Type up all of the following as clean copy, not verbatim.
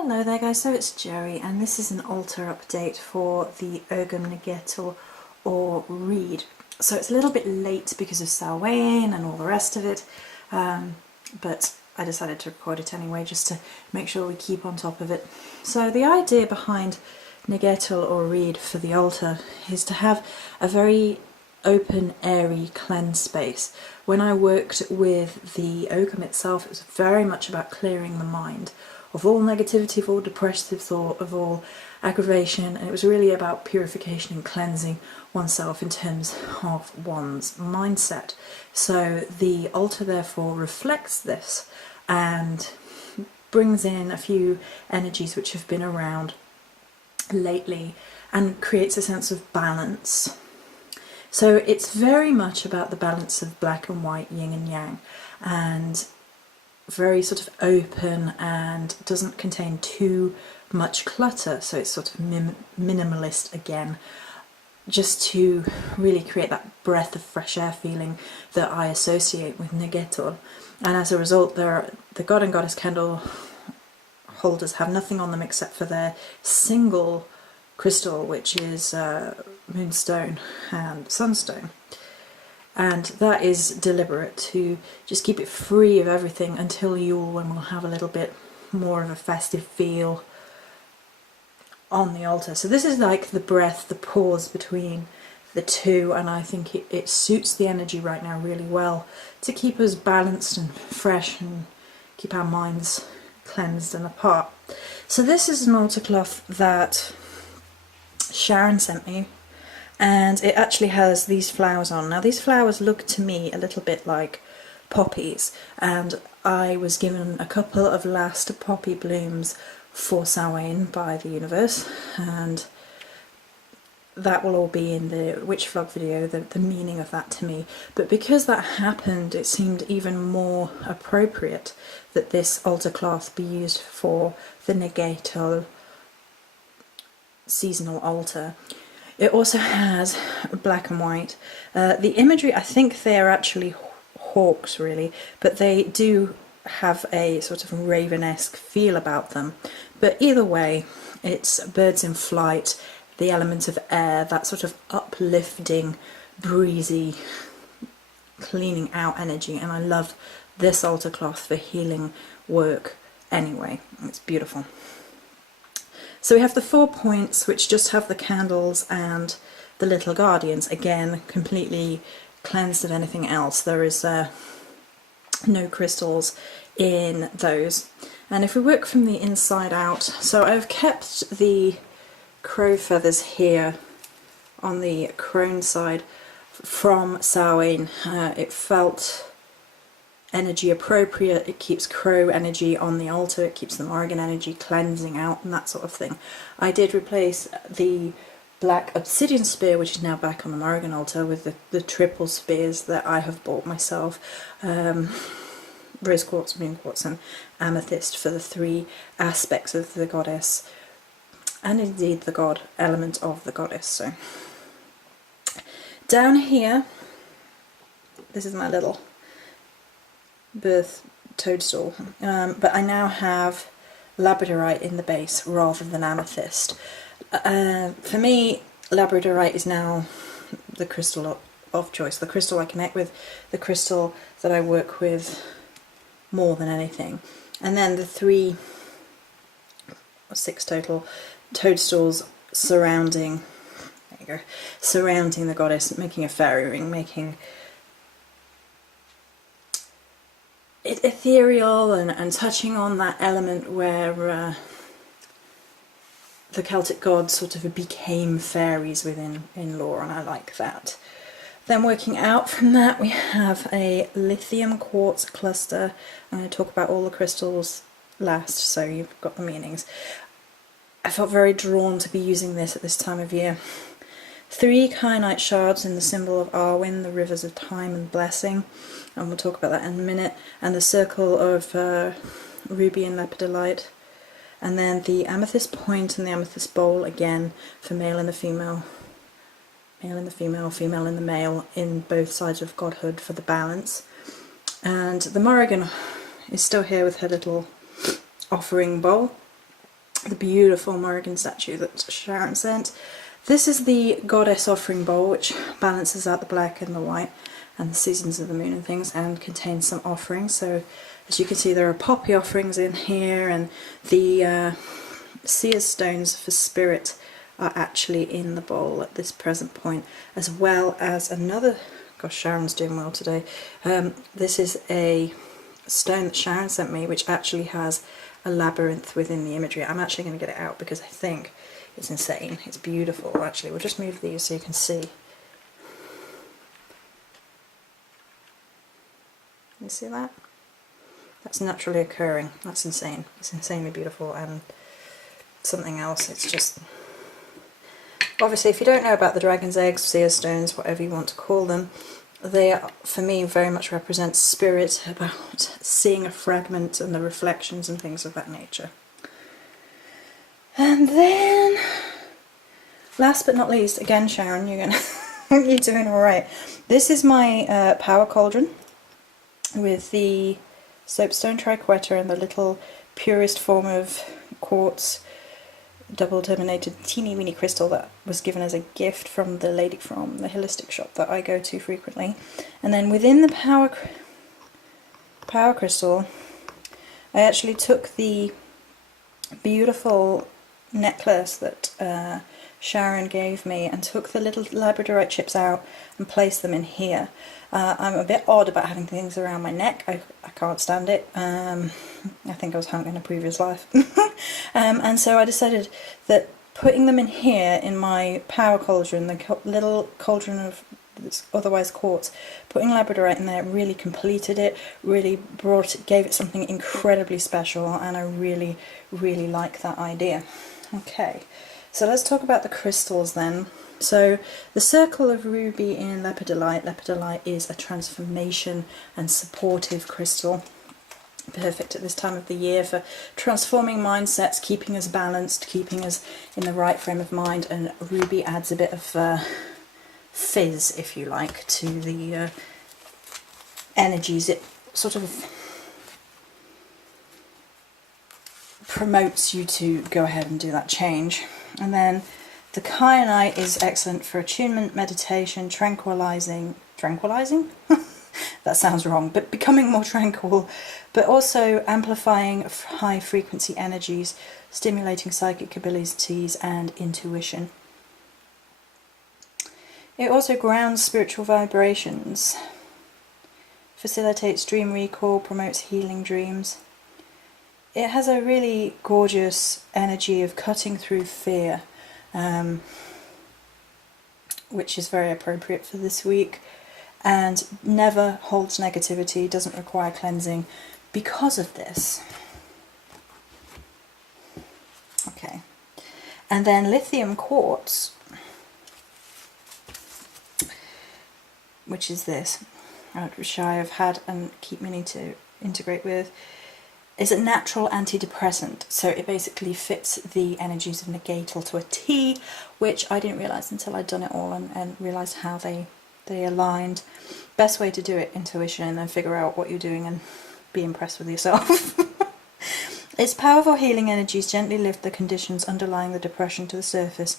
Hello there guys, so it's Jerry and this is an altar update for the Ogham Ngetal Reed. So it's a little bit late because of Samhain and all the rest of it, but I decided to record it anyway just to make sure we keep on top of it. So the idea behind Ngetal Reed for the altar is to have a very open, airy, cleansed space. When I worked with the Ogham itself, it was very much about clearing the mind of all negativity, of all depressive thought, of all aggravation, and it was really about purification and cleansing oneself in terms of one's mindset. So the altar therefore reflects this and brings in a few energies which have been around lately and creates a sense of balance. So it's very much about the balance of black and white, yin and yang, and very sort of open and doesn't contain too much clutter, so it's sort of minimalist again, just to really create that breath of fresh air feeling that I associate with Ngetal. And as a result, the god and goddess candle holders have nothing on them except for their single crystal, which is moonstone and sunstone. And that is deliberate to just keep it free of everything until Yule, when we'll have a little bit more of a festive feel on the altar. So this is like the breath, the pause between the two, and I think it suits the energy right now really well to keep us balanced and fresh and keep our minds cleansed and apart. So this is an altar cloth that Sharon sent me, and it actually has these flowers on. Now these flowers look to me a little bit like poppies, and I was given a couple of last poppy blooms for Samhain by the universe, and that will all be in the witch vlog video, the meaning of that to me. But because that happened, it seemed even more appropriate that this altar cloth be used for the Ngetal seasonal altar. It also has black and white. The imagery, I think they are actually hawks really, but they do have a sort of raven-esque feel about them. But either way, it's birds in flight, the element of air, that sort of uplifting, breezy, cleaning out energy, and I love this altar cloth for healing work anyway. It's beautiful. So we have the 4 points, which just have the candles and the little guardians, again completely cleansed of anything else. There is no crystals in those. And if we work from the inside out, so I've kept the crow feathers here on the crone side from Samhain. It felt energy appropriate, it keeps crow energy on the altar, it keeps the Morrigan energy cleansing out and that sort of thing. I did replace the black obsidian spear, which is now back on the Morrigan altar, with the triple spears that I have bought myself. Rose quartz, moon quartz and amethyst for the 3 aspects of the goddess, and indeed the god element of the goddess. So down here, this is my little birth toadstool, but I now have labradorite in the base rather than amethyst. For me, labradorite is now the crystal of choice, the crystal I connect with, the crystal that I work with more than anything. And then the 3 or 6 total toadstools surrounding, there you go, surrounding the goddess, making a fairy ring, making it ethereal and touching on that element where the Celtic gods sort of became fairies in lore, and I like that. Then working out from that, we have a lithium quartz cluster. I'm going to talk about all the crystals last, so you've got the meanings. I felt very drawn to be using this at this time of year. 3 kyanite shards in the symbol of Arwen, the rivers of time and blessing, and we'll talk about that in a minute, and the circle of ruby and lepidolite, and then the amethyst point and the amethyst bowl, again for male and the female, male in the female, female in the male, in both sides of godhood for the balance. And the Morrigan is still here with her little offering bowl, the beautiful Morrigan statue that Sharon sent. This is the Goddess Offering Bowl, which balances out the black and the white and the seasons of the moon and things, and contains some offerings. So as you can see, there are poppy offerings in here, and the seer stones for spirit are actually in the bowl at this present point, as well as another, gosh, Sharon's doing well today. This is a stone that Sharon sent me, which actually has a labyrinth within the imagery. I'm actually going to get it out because I think it's insane. It's beautiful. Actually, we'll just move these so you can see. You see that? That's naturally occurring. That's insane. It's insanely beautiful, and something else. It's just, obviously, if you don't know about the dragon's eggs, seer stones, whatever you want to call them, they, for me, very much represent spirit, about seeing a fragment and the reflections and things of that nature. And then, last but not least, again, Sharon, you're doing all right. This is my power cauldron with the soapstone triquetra and the little purest form of quartz double terminated teeny weeny crystal that was given as a gift from the lady from the holistic shop that I go to frequently. And then within the power crystal, I actually took the beautiful necklace that Sharon gave me and took the little labradorite chips out and placed them in here. I'm a bit odd about having things around my neck. I can't stand it. I think I was hung in a previous life. And so I decided that putting them in here in my power cauldron, the little cauldron of otherwise quartz, putting labradorite in there really completed it, really gave it something incredibly special, and I really, really like that idea. Okay, so let's talk about the crystals then. So the circle of ruby in lepidolite. Lepidolite is a transformation and supportive crystal, perfect at this time of the year for transforming mindsets, keeping us balanced, keeping us in the right frame of mind, and ruby adds a bit of fizz, if you like, to the energies. It sort of promotes you to go ahead and do that change. And then the kyanite is excellent for attunement, meditation, tranquilizing? That sounds wrong, but becoming more tranquil, but also amplifying high frequency energies, stimulating psychic abilities and intuition. It also grounds spiritual vibrations, facilitates dream recall, promotes healing dreams. It has a really gorgeous energy of cutting through fear, which is very appropriate for this week, and never holds negativity, doesn't require cleansing because of this. Okay, and then lithium quartz, which is this, which I have had and keep meaning to integrate with, is a natural antidepressant. So it basically fits the energies of Ngetal to a T, which I didn't realise until I'd done it all and realised how they aligned. Best way to do it, intuition, and then figure out what you're doing and be impressed with yourself. Its powerful healing energies gently lift the conditions underlying the depression to the surface,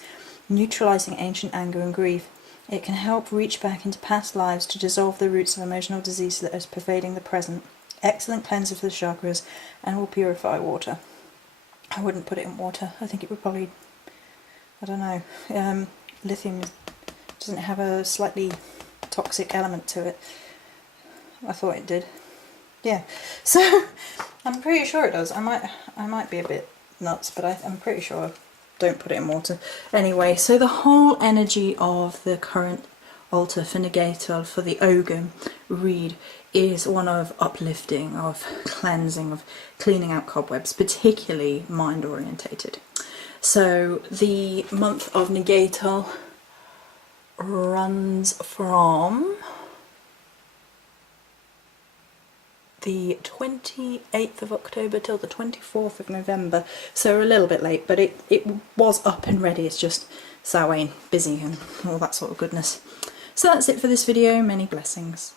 neutralising ancient anger and grief. It can help reach back into past lives to dissolve the roots of emotional disease that is pervading the present. Excellent cleanser for the chakras and will purify water. I wouldn't put it in water. I think it would probably, I don't know, lithium doesn't have a slightly toxic element to it. I thought it did. Yeah, so I'm pretty sure it does. I might be a bit nuts, but I'm pretty sure. Don't put it in water. Anyway, so the whole energy of the current altar for Ngetal, for the Ogham Reed, is one of uplifting, of cleansing, of cleaning out cobwebs, particularly mind orientated. So the month of Ngetal runs from the 28th of October till the 24th of November, so a little bit late, but it was up and ready. It's just Samhain, busy and all that sort of goodness. So that's it for this video. Many blessings.